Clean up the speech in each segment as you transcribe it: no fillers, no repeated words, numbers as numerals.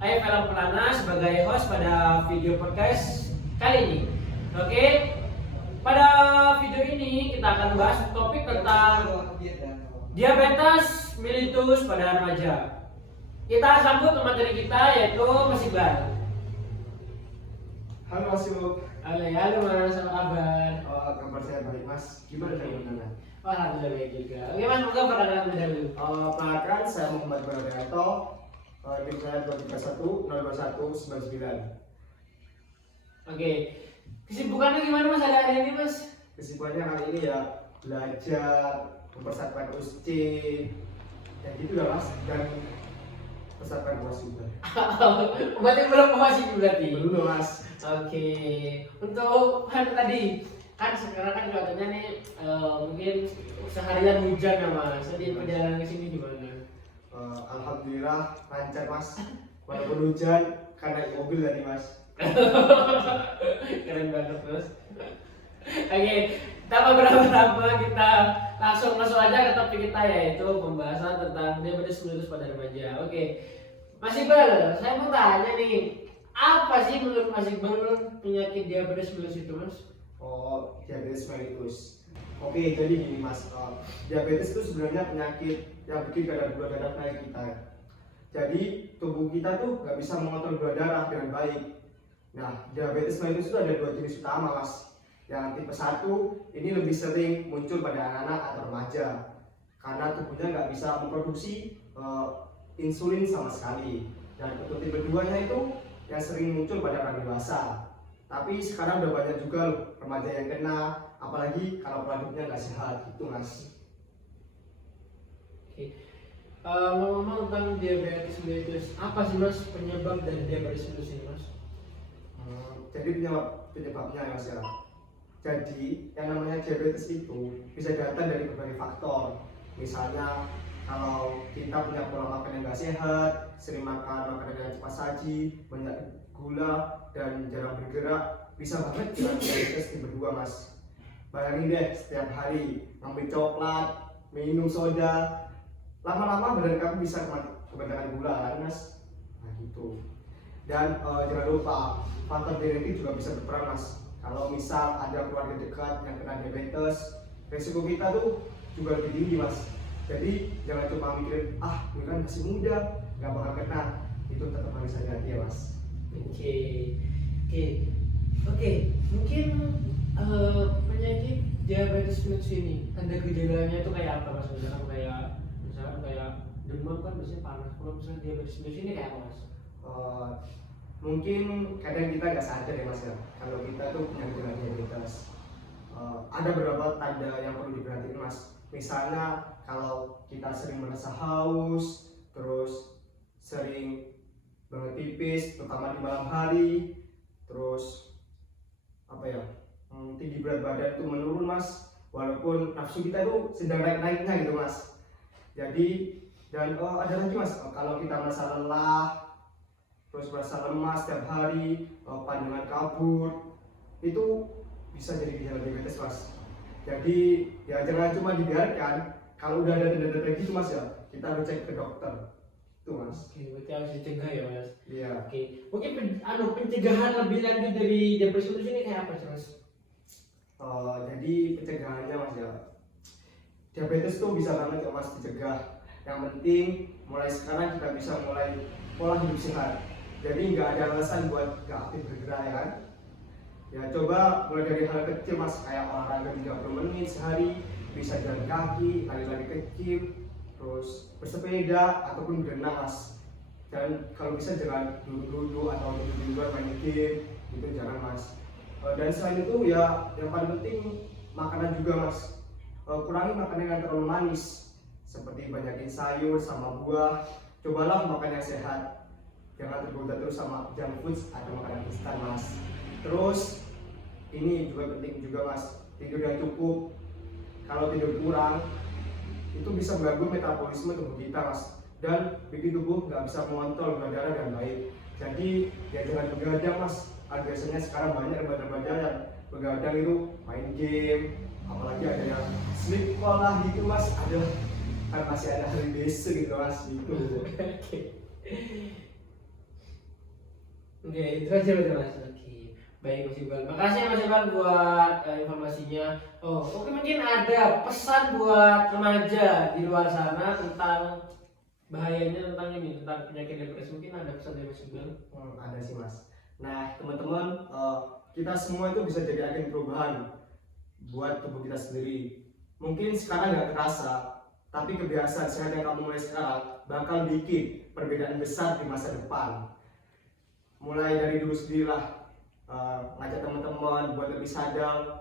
Aib Alam Pelana sebagai host pada video podcast kali ini. Oke, pada video ini kita akan bahas topik tentang diabetes mellitus pada remaja. Kita sambut materi kita yaitu Mas Iqbal. Halo Mas Yuk. Halo Mas, apa kabar? Oh, kabar saya baik Mas. Gimana kabarnya? Alhamdulillah baik juga. Oke Mas, semoga perkenalan dulu. Perkenalkan saya Muhammad Baradanto. Tim saya 231 021 99. Oke, kesibukannya gimana Mas hari ini Mas? Kesibukannya kali ini ya belajar, mempersiapkan USC, ya gitu lah Mas. Dan persiapkan UAS juga. Berarti belum masih berarti. Belum Mas. Oke, untuk tadi kan sekarang kan cuacanya nih mungkin seharian hujan ya Mas. Jadi perjalanan ke sini gimana? Alhamdulillah lancar Mas. Walaupun hujan karena mobil tadi Mas. Keren banget Mas. Oke, tanpa berlama-lama kita langsung masuk aja ke topik kita yaitu pembahasan tentang diabetes mellitus pada remaja. Oke, Mas Iqbal, saya mau tanya nih, apa sih menurut Mas Iqbal penyakit diabetes mellitus itu Mas? Oh, diabetes mellitus. Oke, jadi gini Mas, diabetes itu sebenarnya penyakit yang bikin kadar gula darah naik kita. Jadi tubuh kita tuh nggak bisa mengontrol gula darah dengan baik. Nah, diabetes mellitus itu ada dua jenis utama Mas. Yang tipe 1 ini lebih sering muncul pada anak-anak atau remaja karena tubuhnya nggak bisa memproduksi insulin sama sekali. Dan untuk tipe 2-nya itu yang sering muncul pada orang dewasa. Tapi sekarang udah banyak juga loh remaja yang kena, apalagi kalau pola hidupnya nggak sehat gitu Mas. Oke, ngomong tentang diabetes mellitus, apa sih Mas penyebab dari diabetes mellitus ini Mas? Jadi penyebabnya ya Mas ya. Jadi yang namanya diabetes itu bisa datang dari berbagai faktor. Misalnya kalau kita punya pola makan yang nggak sehat, sering makan makanan yang cepat saji, banyak gula dan jarang bergerak, bisa banget dengan diabetes tipe 2 Mas. Bayangin deh setiap hari ngambil coklat, minum soda, lama-lama badan kamu bisa kebanyakan gula kan Mas. Nah gitu. Dan jangan lupa faktor genetik juga bisa berperan Mas. Kalau misal ada keluarga dekat yang kena diabetes, resiko kita tuh juga lebih tinggi Mas. Jadi jangan cuma mikirin, ini kan masih muda, nggak bakal kena. Itu tetap harus hati-hati ya Mas. Oke. Mungkin penyakit diabetes mellitus ini tanda gejalanya itu kayak apa Mas? Misalkan kayak demam kan biasanya panas. Kalau misalnya diabetes mellitus ini kayak apa Mas? Mungkin kadang kita nggak sadar ya Mas ya, kalau kita tuh punya gejala diabetes. Ada beberapa tanda yang perlu diperhatikan Mas. Misalnya kalau kita sering merasa haus, terus sering banget pipis, terutama di malam hari, terus tinggi berat badan itu menurun Mas, walaupun nafsu kita itu sedang naik-naiknya gitu Mas. Jadi dan ada lagi Mas, kalau kita merasa lelah, terus merasa lemas setiap hari, pandangan kabur, itu bisa jadi gejala diabetes Mas. Jadi ya jangan cuma dibiarkan, kalau udah ada tanda-tanda gitu Mas ya, kita harus cek ke dokter. Itu Mas. Oke, berarti harus dicegah ya Mas. Iya. Oke, mungkin pencegahan lebih lanjut dari diabetes mellitus ini kayak apa sih Mas? Jadi pencegahannya Mas ya, diabetes tuh bisa banget ya Mas dicegah. Yang penting mulai sekarang kita bisa mulai pola hidup sehat. Jadi nggak ada alasan buat nggak aktif bergerak ya kan. Ya coba mulai dari hal kecil Mas, kayak olahraga 30 menit sehari, bisa jalan kaki, lari-lari kecil, terus bersepeda ataupun berenang Mas. Dan kalau bisa jangan duduk-duduk atau duduk di luar main game, itu jangan Mas. Dan selain itu ya yang paling penting makanan juga Mas. Kurangi makanan yang terlalu manis, seperti banyakin sayur sama buah. Cobalah makan yang sehat, jangan tergoda terus sama junk food atau makanan instan Mas. Terus ini juga penting juga Mas, tidur yang cukup. Kalau tidur kurang itu bisa mengganggu metabolisme tubuh kita Mas, dan bikin tubuh nggak bisa mengontrol gula darah dengan baik. Jadi ya jangan begadang Mas. Biasanya sekarang banyak remaja-remaja yang begadang itu main game, apalagi ada yang sleep call lah gitu Mas. Ada kan masih ada hari besok gitu Mas gitu. Oke, itu aja udah Mas. Oke. Baik Mas Iqbal. Makasih Mas Iqbal buat informasinya. Oh, oke, mungkin ada pesan buat remaja di luar sana tentang bahayanya tentang ini, tentang penyakit depresi. Mungkin ada pesan dari Mas Iqbal? Ada sih Mas. Nah teman-teman, kita semua itu bisa jadi agen perubahan buat tubuh kita sendiri. Mungkin sekarang nggak terasa, tapi kebiasaan sehat yang kamu mulai sekarang bakal bikin perbedaan besar di masa depan. Mulai dari dulu sendirilah, ngajak teman-teman buat lebih sadar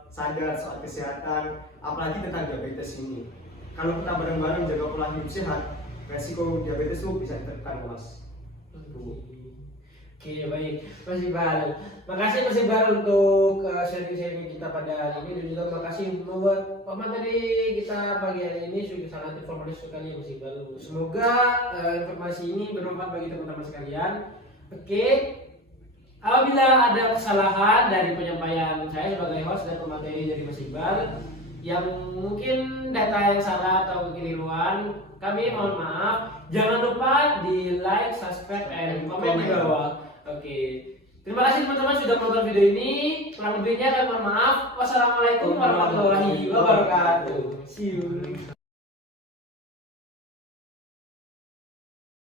soal kesehatan, apalagi tentang diabetes ini. Kalau kita bareng-bareng jaga pola hidup sehat, resiko diabetes itu bisa ditekan Mas. Oke, baik Mas Iqbal. Makasih Mas Iqbal untuk sharing-sharing kita pada hari ini, dan juga makasih buat materi kita pagi hari ini sudah sangat informatif sekali Mas Iqbal. Semoga informasi ini bermanfaat bagi teman-teman sekalian. Oke. Apabila ada kesalahan dari penyampaian saya sebagai host dan pemateri dari Mas Iqbal yang mungkin data yang salah atau kekeliruan, kami mohon maaf. Jangan lupa di like, subscribe, dan komen di bawah. Oke. Terima kasih teman-teman sudah menonton video ini. Kurang lebihnya kami mohon maaf. Wassalamualaikum warahmatullahi wabarakatuh. See you.